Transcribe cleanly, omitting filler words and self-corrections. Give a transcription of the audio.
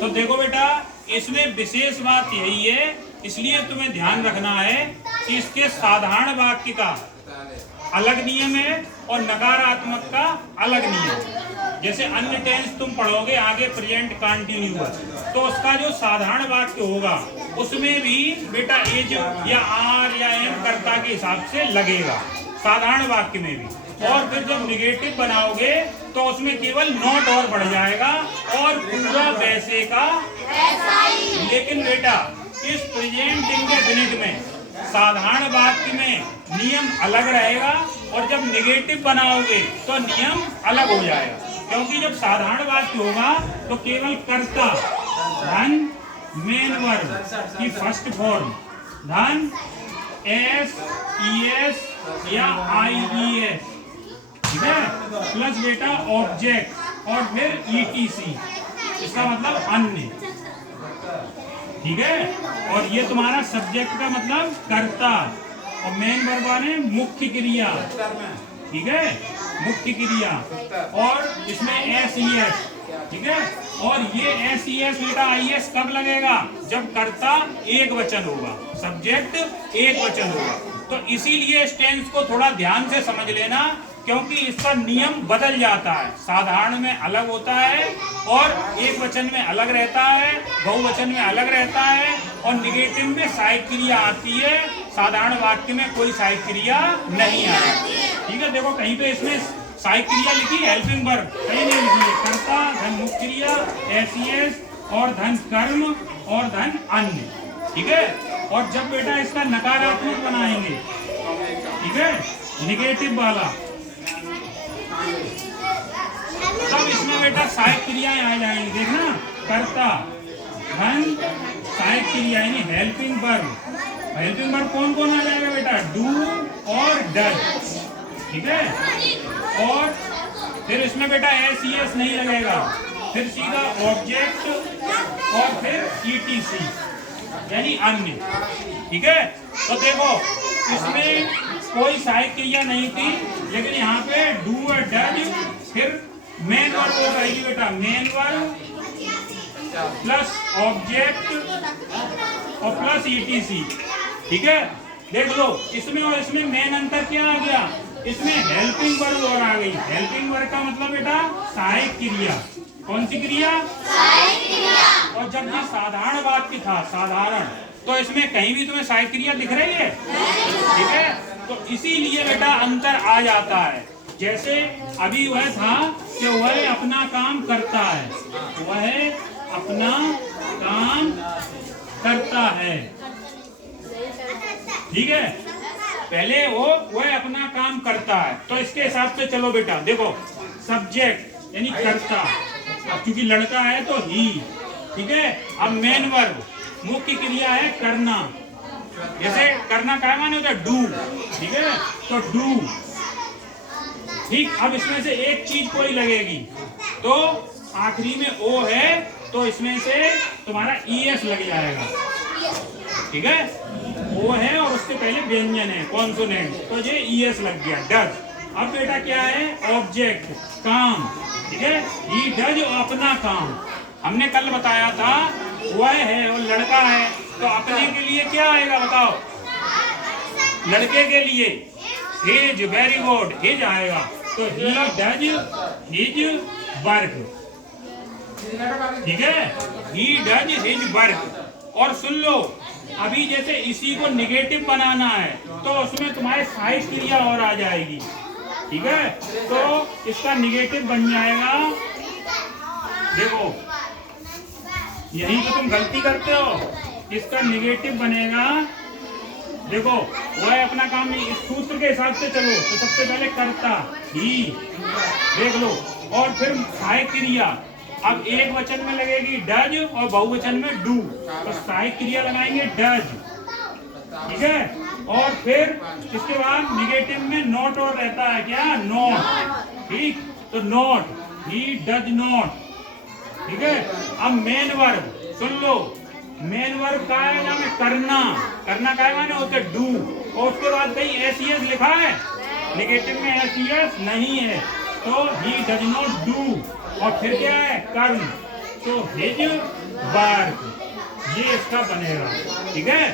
तो देखो बेटा, इसमें विशेष बात यही है, इसलिए तुम्हें ध्यान रखना है कि इसके साधारण वाक्य का अलग नियम है और नकारात्मक का अलग नियम। जैसे अन्य टेंस तुम पढ़ोगे आगे प्रेजेंट कंटिन्यूअस, तो उसका जो साधारण वाक्य होगा उसमें भी बेटा एज या आर या एम कर्ता के हिसाब से लगेगा, साधारण वाक्य में भी। और फिर जब निगेटिव बनाओगे तो उसमें केवल नॉट और बढ़ जाएगा और पूरा वैसे का ऐसा ही। लेकिन बेटा इस प्रेजेंट इंडेफिनिट में साधारण वाक्य में नियम अलग रहेगा और जब निगेटिव बनाओगे तो नियम अलग हो जाएगा। क्योंकि जब साधारण वाक्य होगा तो केवल कर्ता धन मेन वर्ब की फर्स्ट फॉर्म धन एस ई एस या आई ई एस, ठीक है, प्लस बेटा ऑब्जेक्ट और फिर ईटीसी, इसका मतलब अन्य, ठीक है। और ये तुम्हारा सब्जेक्ट का मतलब कर्ता और मेन वर्ब है मुख्य क्रिया, ठीक है, मुख्य क्रिया। और इसमें एस ई एस, ठीक है। और ये एस ई एस बेटा आई एस कब लगेगा? जब कर्ता एक वचन होगा, सब्जेक्ट एक वचन होगा। तो इसीलिए इस टेंस को थोड़ा ध्यान से समझ लेना, क्योंकि इसका नियम बदल जाता है, साधारण में अलग होता है और एक वचन में अलग रहता है, बहुवचन में अलग रहता है और निगेटिव में सहायक क्रिया आती है, साधारण वाक्य में कोई सहायक क्रिया नहीं आती, ठीक है। देखो कहीं पे इसमें सहायक क्रिया लिखी हेल्पिंग वर्ब, कहीं नहीं लिखी है, कर्ता धन मुख्य क्रिया एस ई एस और धन कर्म और धन अन्य, ठीक है। और जब बेटा इसका नकारात्मक बनाएंगे, ठीक है, निगेटिव वाला, तब इसमें बेटा सहायक क्रियाएं आ जाएंगी। देखना, कर्ता धन सहायक क्रिया यानी हेल्पिंग वर्ब। हेल्पिंग वर्ब कौन कौन आ जाएगा बेटा? डू और डज, ठीक है। और फिर इसमें बेटा एस ई एस नहीं लगेगा, फिर सीधा ऑब्जेक्ट और फिर ईटीसी यानी अन्य, ठीक है। तो देखो इसमें कोई सहायक क्रिया नहीं थी, लेकिन यहाँ पे डू और डज, फिर मेन वर्ब हो जाएगी बेटा, मेन वर्ब प्लस ऑब्जेक्ट और प्लस ईटीसी, ठीक है। देख लो इसमें और इसमें मेन अंतर क्या आ गया? इसमें हेल्पिंग वर्ब और आ गई। हेल्पिंग वर्ब का मतलब बेटा सहायक क्रिया। कौन सी क्रिया? सहायक क्रिया। और जब ये साधारण वाक्य था, साधारण, तो इसमें कहीं भी तुम्हें सहायक क्रिया दिख रही है? ठीक है। तो इसीलिए बेटा अंतर आ जाता है। जैसे अभी वह था कि वह अपना काम करता है, वह अपना काम करता है, ठीक है। पहले वह अपना काम करता है, तो इसके हिसाब से चलो बेटा। देखो सब्जेक्ट यानी करता, अब क्योंकि लड़का है तो ही, ठीक है। अब मेन वर्ब मुख्य क्रिया है करना, जैसे करना क्या माने होता है? डू, ठीक है। तो डू, ठीक। अब इसमें से एक चीज कोई लगेगी तो आखिरी में ओ है तो इसमें से तुम्हारा ई एस लग जाएगा, ठीक है। ओ है और उसके पहले व्यंजन है कॉन्सोनेंट, तो ये ई एस लग गया, डज। अब बेटा क्या है? ऑब्जेक्ट, काम, ठीक है। ही डज अपना काम। हमने कल बताया था वह है और लड़का है, तो अपने के लिए क्या आएगा बताओ? लड़के के लिए हिज, वेरी गुड, हिज आएगा। तो ही डज हिज वर्क, ठीक है। He does his work. और सुन लो, अभी जैसे इसी को निगेटिव बनाना है तो उसमें तुम्हारे सहायक क्रिया और आ जाएगी, ठीक है। तो इसका निगेटिव बन जाएगा, देखो यही तो तुम गलती करते हो। इसका निगेटिव बनेगा, देखो वह अपना काम, इस सूत्र के हिसाब से चलो तो सबसे पहले करता ही, देख लो। और फिर सहायक क्रिया, अब एक वचन में लगेगी डज और बहुवचन में डू, तो सहायक क्रिया लगाएंगे डज, ठीक है। और फिर इसके बाद निगेटिव में नॉट और रहता है, क्या? नॉट, ठीक। तो नॉट, ही डज नॉट, ठीक है। अब मेन वर्ब सुन लो, मेन वर्ब का है ना में करना, करना का है ना होता है डू, और उसके बाद कहीं एस ई एस लिखा है? निगेटिव में एस ई एस नहीं है, तो ही डज नॉट डू। और फिर क्या है? कर्म, तो हिज वर्क, ये इसका बनेगा। ठीक है।